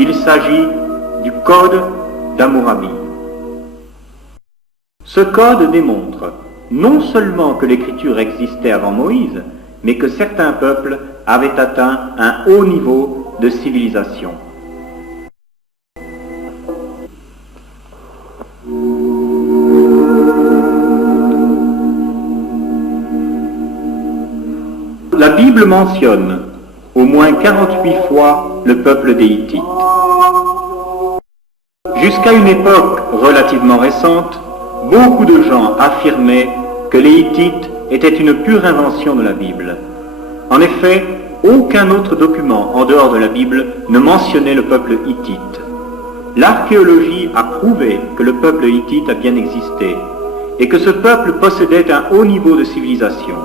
il s'agit du code d'Hammurabi. Ce code démontre non seulement que l'écriture existait avant Moïse, mais que certains peuples avaient atteint un haut niveau de civilisation. La Bible mentionne au moins 48 fois le peuple des Hittites. Jusqu'à une époque relativement récente, beaucoup de gens affirmaient que les Hittites étaient une pure invention de la Bible. En effet, aucun autre document en dehors de la Bible ne mentionnait le peuple hittite. L'archéologie a prouvé que le peuple hittite a bien existé et que ce peuple possédait un haut niveau de civilisation.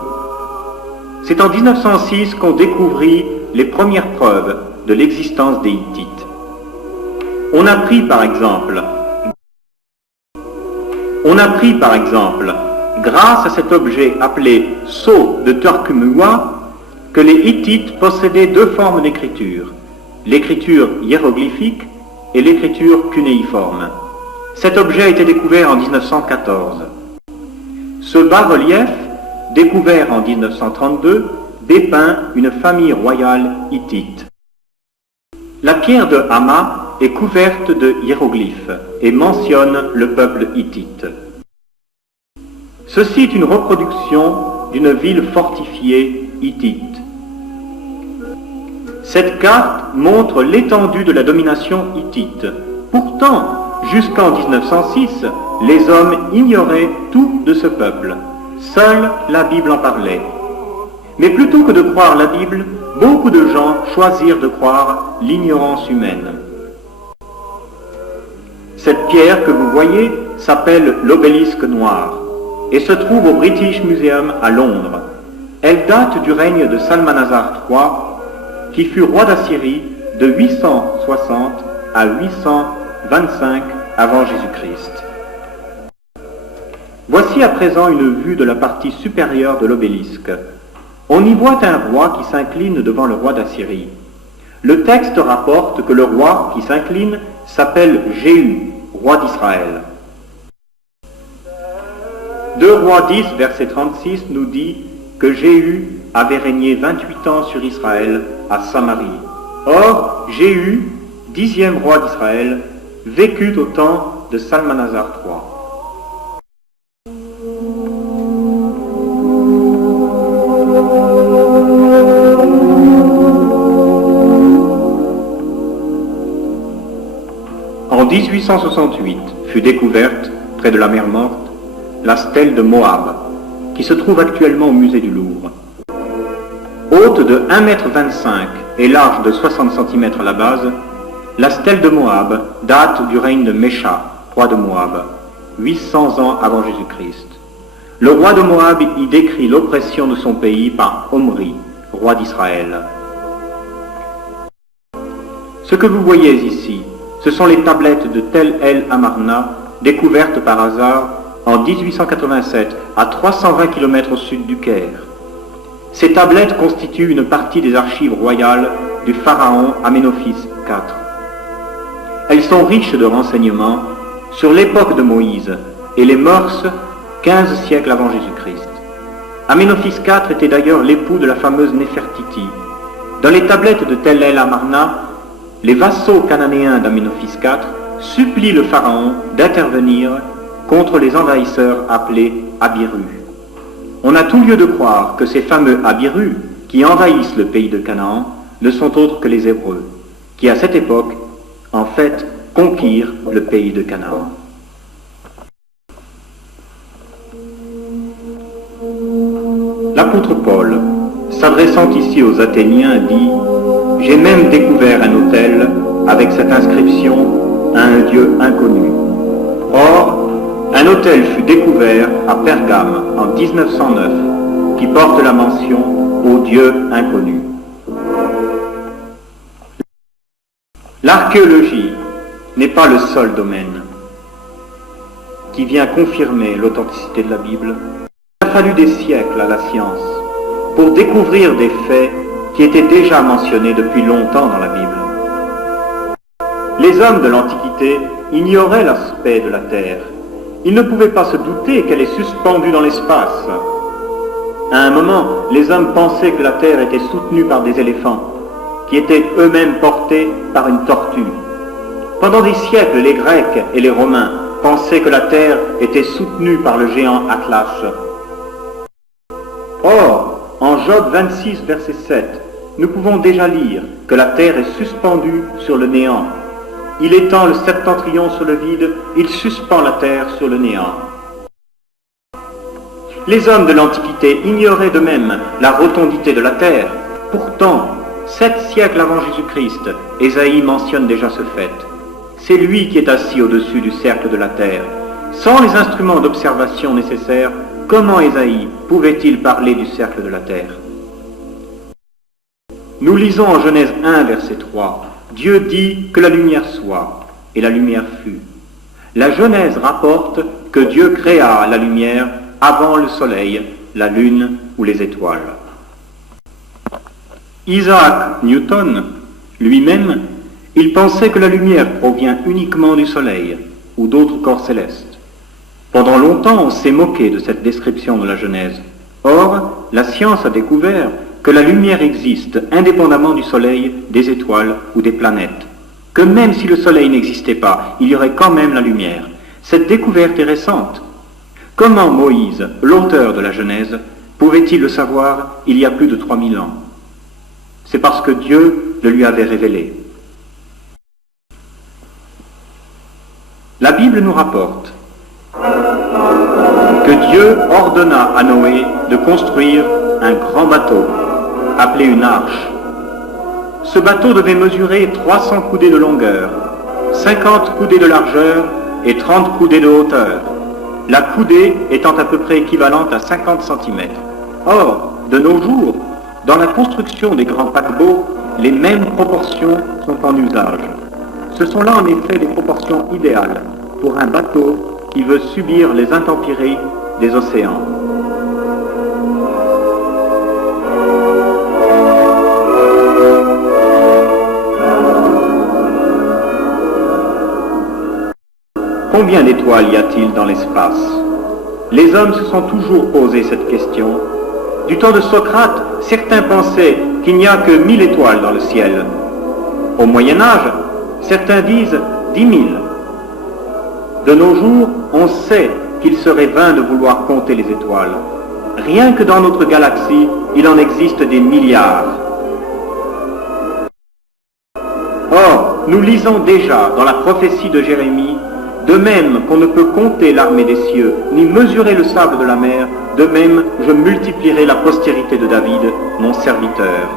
C'est en 1906 qu'on découvrit les premières preuves de l'existence des Hittites. On a pris par exemple, grâce à cet objet appelé sceau de Turkmua, que les Hittites possédaient deux formes d'écriture, l'écriture hiéroglyphique et l'écriture cunéiforme. Cet objet a été découvert en 1914. Ce bas-relief, découvert en 1932, dépeint une famille royale hittite. La pierre de Hama est couverte de hiéroglyphes et mentionne le peuple hittite. Ceci est une reproduction d'une ville fortifiée hittite. Cette carte montre l'étendue de la domination hittite. Pourtant, jusqu'en 1906, les hommes ignoraient tout de ce peuple. Seule la Bible en parlait. Mais plutôt que de croire la Bible, beaucoup de gens choisirent de croire l'ignorance humaine. Cette pierre que vous voyez s'appelle l'obélisque noir et se trouve au British Museum à Londres. Elle date du règne de Salmanasar III, qui fut roi d'Assyrie de 860 à 825 avant Jésus-Christ. Voici à présent une vue de la partie supérieure de l'obélisque. On y voit un roi qui s'incline devant le roi d'Assyrie. Le texte rapporte que le roi qui s'incline s'appelle Jéhu, roi d'Israël. 2 Rois 10, verset 36 nous dit que Jéhu avait régné 28 ans sur Israël à Samarie. Or, Jéhu, 10e roi d'Israël, vécut au temps de Salmanasar III. En 1868 fut découverte, près de la mer Morte, la stèle de Moab, qui se trouve actuellement au musée du Louvre. Haute de 1,25 m et large de 60 cm à la base, la stèle de Moab date du règne de Mécha, roi de Moab, 800 ans avant Jésus-Christ. Le roi de Moab y décrit l'oppression de son pays par Omri, roi d'Israël. Ce que vous voyez ici, ce sont les tablettes de Tel El Amarna, découvertes par hasard en 1887 à 320 km au sud du Caire. Ces tablettes constituent une partie des archives royales du pharaon Amenophis IV. Elles sont riches de renseignements sur l'époque de Moïse et les mœurs 15 siècles avant Jésus-Christ. Amenophis IV était d'ailleurs l'époux de la fameuse Néfertiti. Dans les tablettes de Tel El Amarna, les vassaux cananéens d'Amenophis IV supplient le pharaon d'intervenir contre les envahisseurs appelés Abirus. On a tout lieu de croire que ces fameux Abirus, qui envahissent le pays de Canaan, ne sont autres que les Hébreux, qui à cette époque, en fait, conquirent le pays de Canaan. L'apôtre Paul, s'adressant ici aux Athéniens, dit « J'ai même découvert un autel avec cette inscription à un Dieu inconnu. » Or, un autel fut découvert à Pergame en 1909 qui porte la mention « Au Dieu inconnu ». L'archéologie n'est pas le seul domaine qui vient confirmer l'authenticité de la Bible. Il a fallu des siècles à la science pour découvrir des faits qui étaient déjà mentionnés depuis longtemps dans la Bible. Les hommes de l'Antiquité ignoraient l'aspect de la Terre. Ils ne pouvaient pas se douter qu'elle est suspendue dans l'espace. À un moment, les hommes pensaient que la Terre était soutenue par des éléphants, qui étaient eux-mêmes portés par une tortue. Pendant des siècles, les Grecs et les Romains pensaient que la Terre était soutenue par le géant Atlas. Or, en Job 26, verset 7, nous pouvons déjà lire que la Terre est suspendue sur le néant. Il étend le septentrion sur le vide, il suspend la Terre sur le néant. Les hommes de l'Antiquité ignoraient de même la rotondité de la Terre. Pourtant, 7 siècles avant Jésus-Christ, Ésaïe mentionne déjà ce fait. C'est lui qui est assis au-dessus du cercle de la terre. Sans les instruments d'observation nécessaires, comment Ésaïe pouvait-il parler du cercle de la terre? Nous lisons en Genèse 1, verset 3, « Dieu dit que la lumière soit, et la lumière fut. » La Genèse rapporte que Dieu créa la lumière avant le soleil, la lune ou les étoiles. Isaac Newton, lui-même, il pensait que la lumière provient uniquement du soleil ou d'autres corps célestes. Pendant longtemps, on s'est moqué de cette description de la Genèse. Or, la science a découvert que la lumière existe indépendamment du soleil, des étoiles ou des planètes. Que même si le soleil n'existait pas, il y aurait quand même la lumière. Cette découverte est récente. Comment Moïse, l'auteur de la Genèse, pouvait-il le savoir il y a plus de 3000 ans? C'est parce que Dieu le lui avait révélé. La Bible nous rapporte que Dieu ordonna à Noé de construire un grand bateau, appelé une arche. Ce bateau devait mesurer 300 coudées de longueur, 50 coudées de largeur et 30 coudées de hauteur, la coudée étant à peu près équivalente à 50 cm. Or, de nos jours, dans la construction des grands paquebots, les mêmes proportions sont en usage. Ce sont là en effet des proportions idéales pour un bateau qui veut subir les intempéries des océans. Combien d'étoiles y a-t-il dans l'espace? Les hommes se sont toujours posé cette question. Du temps de Socrate, certains pensaient qu'il n'y a que 1000 étoiles dans le ciel. Au Moyen-Âge, certains disent 10 000. De nos jours, on sait qu'il serait vain de vouloir compter les étoiles. Rien que dans notre galaxie, il en existe des milliards. Or, nous lisons déjà dans la prophétie de Jérémie, de même qu'on ne peut compter l'armée des cieux, ni mesurer le sable de la mer, de même je multiplierai la postérité de David, mon serviteur.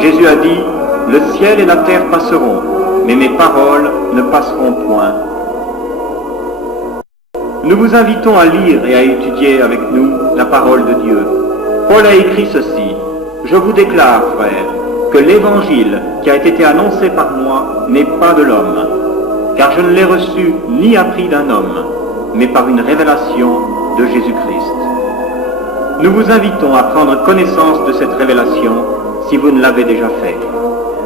Jésus a dit, « Le ciel et la terre passeront, mais mes paroles ne passeront point. » Nous vous invitons à lire et à étudier avec nous la parole de Dieu. Paul a écrit ceci, « Je vous déclare, frères, que l'évangile qui a été annoncé par moi n'est pas de l'homme, car je ne l'ai reçu ni appris d'un homme, mais par une révélation de Jésus-Christ. » Nous vous invitons à prendre connaissance de cette révélation si vous ne l'avez déjà fait.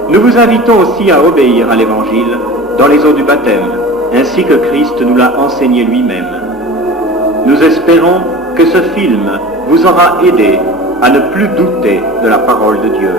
Nous vous invitons aussi à obéir à l'évangile dans les eaux du baptême, ainsi que Christ nous l'a enseigné lui-même. Nous espérons que ce film vous aura aidé à ne plus douter de la parole de Dieu.